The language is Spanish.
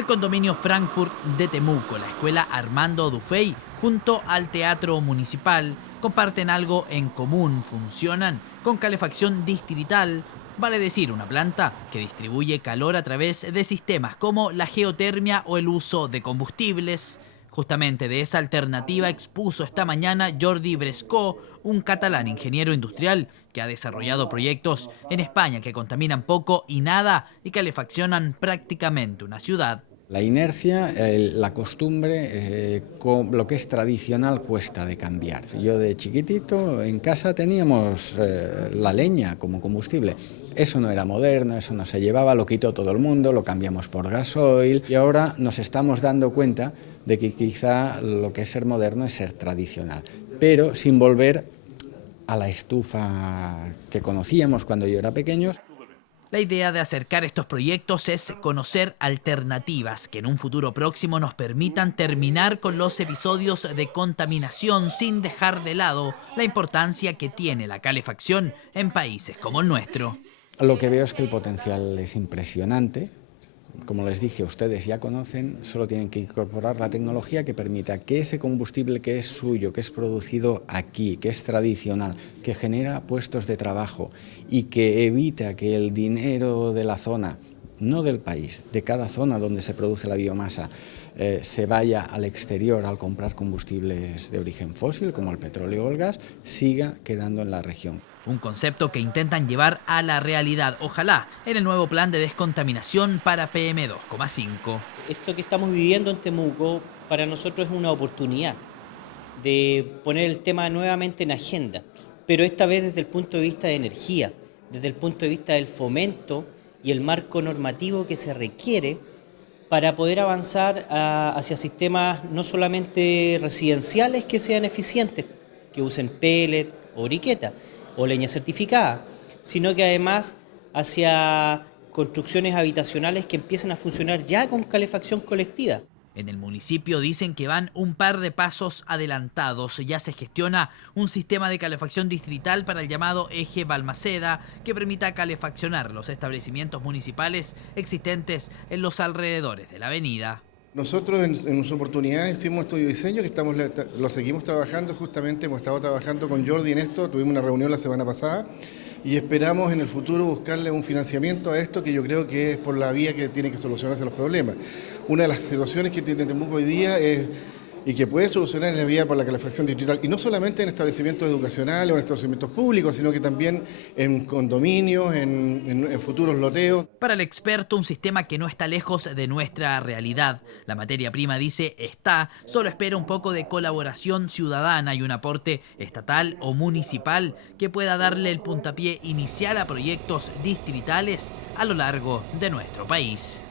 El condominio Frankfurt de Temuco, la escuela Armando Dufey, junto al Teatro Municipal, comparten algo en común: funcionan con calefacción distrital, vale decir, una planta que distribuye calor a través de sistemas como la geotermia o el uso de combustibles. Justamente de esa alternativa expuso esta mañana Jordi Brescó, un catalán ingeniero industrial que ha desarrollado proyectos en España que contaminan poco y nada y calefaccionan prácticamente una ciudad. La inercia, la costumbre, con lo que es tradicional cuesta de cambiar. Yo de chiquitito en casa teníamos la leña como combustible. Eso no era moderno, eso no se llevaba, lo quitó todo el mundo, lo cambiamos por gasoil y ahora nos estamos dando cuenta de que quizá lo que es ser moderno es ser tradicional, pero sin volver a la estufa que conocíamos cuando yo era pequeño. La idea de acercar estos proyectos es conocer alternativas que en un futuro próximo nos permitan terminar con los episodios de contaminación sin dejar de lado la importancia que tiene la calefacción en países como el nuestro. Lo que veo es que el potencial es impresionante. Como les dije, ustedes ya conocen, solo tienen que incorporar la tecnología que permita que ese combustible que es suyo, que es producido aquí, que es tradicional, que genera puestos de trabajo y que evita que el dinero de la zona, no del país, de cada zona donde se produce la biomasa, se vaya al exterior al comprar combustibles de origen fósil, como el petróleo o el gas, siga quedando en la región. Un concepto que intentan llevar a la realidad, ojalá, en el nuevo plan de descontaminación para PM2,5. Esto que estamos viviendo en Temuco para nosotros es una oportunidad de poner el tema nuevamente en agenda, pero esta vez desde el punto de vista de energía, desde el punto de vista del fomento y el marco normativo que se requiere para poder avanzar hacia sistemas no solamente residenciales que sean eficientes, que usen pellet o briqueta o leña certificada, sino que además hacia construcciones habitacionales que empiecen a funcionar ya con calefacción colectiva. En el municipio dicen que van un par de pasos adelantados. Ya se gestiona un sistema de calefacción distrital para el llamado eje Balmaceda que permita calefaccionar los establecimientos municipales existentes en los alrededores de la avenida. Nosotros en su oportunidad hicimos un estudio de diseño que lo seguimos trabajando, justamente hemos estado trabajando con Jordi en esto, tuvimos una reunión la semana pasada y esperamos en el futuro buscarle un financiamiento a esto, que yo creo que es por la vía que tiene que solucionarse los problemas. Una de las situaciones que tiene Temuco hoy día y que puede solucionar es la vía por la calefacción distrital, y no solamente en establecimientos educacionales o en establecimientos públicos, sino que también en condominios, en futuros loteos. Para el experto, un sistema que no está lejos de nuestra realidad. La materia prima, dice, está, solo espera un poco de colaboración ciudadana y un aporte estatal o municipal que pueda darle el puntapié inicial a proyectos distritales a lo largo de nuestro país.